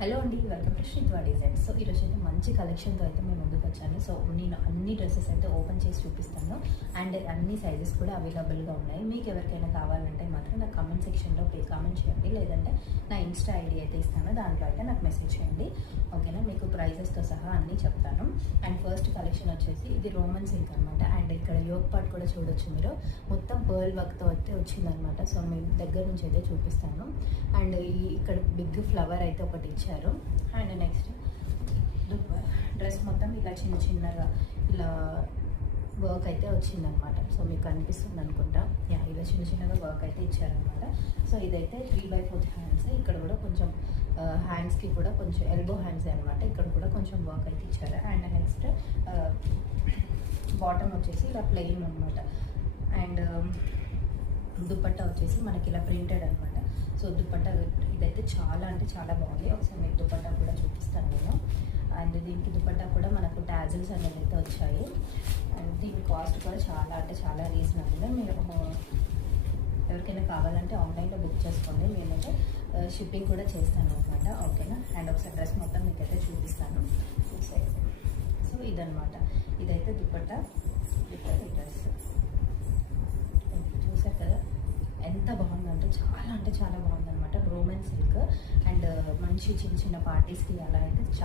Hello అండి, welcome to శ్రీద్వా designs. So ఈరోజు అయితే మంచి కలెక్షన్తో అయితే మేము ముందుకు వచ్చాను. సో నేను అన్ని డ్రెస్సెస్ అయితే ఓపెన్ చేసి చూపిస్తాను అండ్ అన్ని సైజెస్ కూడా అవైలబుల్గా ఉన్నాయి. మీకు ఎవరికైనా కావాలంటే మాత్రం నా కామెంట్ సెక్షన్లో కామెంట్ చేయండి, లేదంటే నా ఇన్స్టా ఐడి అయితే ఇస్తాను, దాంట్లో అయితే నాకు మెసేజ్ చేయండి. ఓకేనా, మీకు ప్రైజెస్తో సహా అన్నీ చెప్తాను. అండ్ ఫస్ట్ కలెక్షన్ వచ్చేసి ఇది రోమన్ సిల్క్ అనమాట. అండ్ ఇక్కడ యోగ్ పార్ట్ కూడా చూడొచ్చు మీరు, మొత్తం పర్ల్ వర్క్తో అయితే వచ్చిందనమాట. సో మేము దగ్గర నుంచి అయితే చూపిస్తాను. అండ్ ఇక్కడ బిగ్ ఫ్లవర్ అయితే ఒకటి ఇచ్చారు. అండ్ నెక్స్ట్ డ్రెస్ మొత్తం ఇలా చిన్న చిన్నగా ఇలా వర్క్ అయితే వచ్చిందనమాట. సో మీకు కనిపిస్తుంది అనుకుంటా, ఇలా చిన్న చిన్నగా వర్క్ అయితే ఇచ్చారనమాట. సో ఇదైతే 3/4 హ్యాండ్స్. ఇక్కడ కూడా కొంచెం హ్యాండ్స్కి కూడా కొంచెం ఎల్బో హ్యాండ్స్ అనమాట. ఇక్కడ కూడా కొంచెం వర్క్ అయితే ఇచ్చారు. అండ్ నెక్స్ట్ బాటమ్ వచ్చేసి ఇలా ప్లెయిన్ అనమాట. అండ్ దుపట్టా వచ్చేసి మనకి ఇలా ప్రింటెడ్ అనమాట. సో దుపట్టా ఇదైతే చాలా అంటే చాలా బాగుంది. ఒకసారి మీకు దుపట్టా కూడా చూపిస్తాను నేను. అండ్ దీనికి దుపట్టా కూడా మనకు టాజిల్స్ అనేది అయితే వచ్చాయి. అండ్ దీని కాస్ట్ కూడా చాలా అంటే చాలా రీజనబుల్. మీరు ఎవరికైనా కావాలంటే ఆన్లైన్లో బుక్ చేసుకోండి, మేమైతే షిప్పింగ్ కూడా చేస్తాను అనమాట. ఓకేనా, అండ్ ఒకసారి డ్రెస్ మొత్తం మీకైతే చూపిస్తాను. సో ఇదనమాట, ఇదైతే దుపట్టా డ్రెస్ చూసారు కదా, ఎంత బాగుందంటే చాలా బాగుందన్నమాట. రోమన్ సిల్క్ అండ్ మంచి చిన్న చిన్న పార్టీస్కి అలా అయితే చాలా